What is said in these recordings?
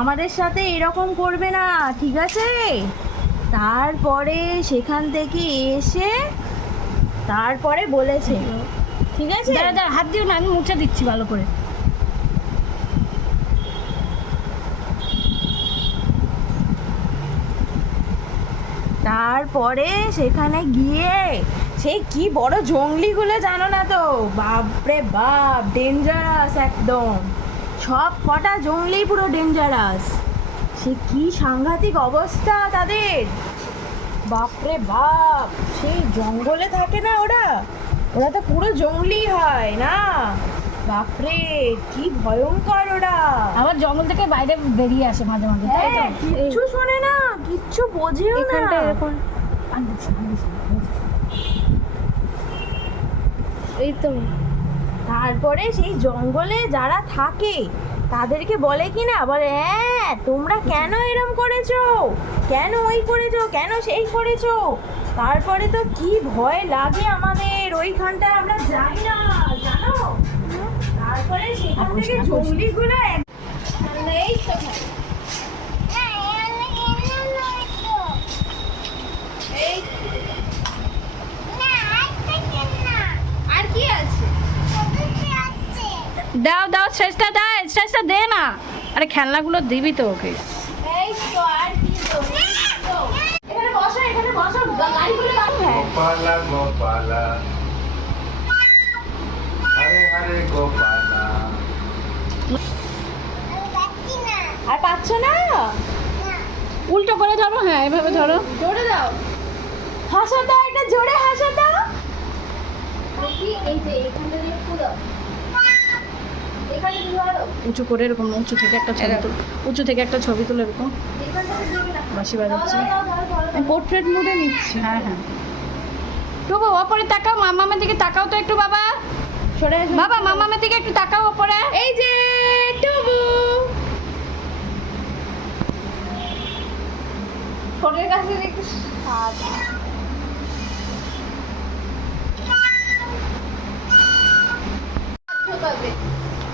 আমাদের সাথে এরকম করবে না, ঠিক আছে? তারপরে সেখান থেকে এসে তারপরে বলেছে, ঠিক আছে? দাঁড়া দাঁড়া, হাত দিও না, আমি মুছে দিচ্ছি ভালো করে। তারপরে সেখানে গিয়ে সেই কি বড় জঙ্গলিগুলো জানো না তো, বাপরে বাপ, ডেঞ্জারাস একদম। সব কটা জঙ্গলি পুরো ডেঞ্জারাস। সে কি সাংঘাতিক অবস্থা তাদের, বাপরে বাপ। সেই জঙ্গলে থাকে না ওরা, ওরা তো পুরো জঙ্গলি হয় না, বাপরে কি ভয়ঙ্কর ওরা। আবার জঙ্গল থেকে বাইরে বেরিয়ে আসে মাঝে মাঝে, তাই তো? হ্যাঁ, কিচ্ছু শোনে না, কিচ্ছু বোঝেও না। এখানটা এরকম এই তো। তারপরে সেই জঙ্গলে যারা থাকে তাদেরকে বলে কি না, বলে হ্যাঁ তোমরা কেন এরম করেছো, কেন ওই করেছো, কেন সেই করেছো। তারপরে তো কি ভয় লাগে আমাদের, ওইখানটায় আমরা যাই না, জানো? তারপরে সেখান থেকে জঙ্গলিগুলো এই তো এই আর কি আছে? দাও দাও, শেষটা দাও, শেষটা দে না। আরে খেলনাগুলো দিবি তো ওকে। এই তো আর কি, তো এই তো। এখানে বসো, এখানে বসো, গাড়িগুলো দাও। হ্যাঁ গোপালা গোপালা হরে হরে গোপালা। আর পাচ্ছ না? উল্টো করে ধরো, হ্যাঁ এভাবে ধরো। জোরে দাও, হাসা দাও, একটা জোরে হাসা দাও। এই যে এখানে একটু দাও, এখানে ধরো, উঁচু করে এরকম উঁচু থেকে একটা ছবি তুল, উঁচু থেকে একটা ছবি তুলে এরকম এখানটাতে দেবে না। বাঁশি বাজাচ্ছে। আমি পোর্ট্রেট মোডে নিচ্ছি। হ্যাঁ হ্যাঁ, টুবু ওপরে তাকাও, মামামের দিকে তাকাও তো একটু বাবা। সরে এসো। বাবা মামামের দিকে একটু তাকাও ওপরে। এই যে টুবু, ফোনের কাছে একটু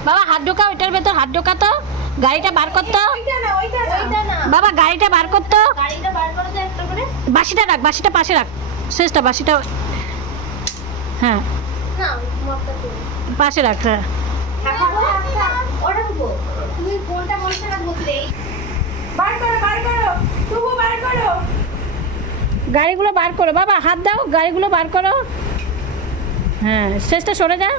বাবা হাত ঢোকা, ওইটার ভেতর হাত ঢোকা তো, গাড়িটা বার করতো ওইটা না, ওইটা না, ওইটা না। বাবা, গাড়িটা বার করতো। গাড়িটা বার করে দাও একটা করে। বাঁশিটা রাখ, বাঁশিটা পাশে রাখ, শেষটা বাঁশিটা, হ্যাঁ না মাপটা করে পাশে রাখ। হ্যাঁ ওটা দেবো, তুমি ফোনটা বসে না বুঝলেই। বার করো, বার করো, টুবু বার করো। গাড়িগুলো বার করো বাবা, হাত দাও, গাড়িগুলো বার করো। হ্যাঁ শেষটা সরে যা।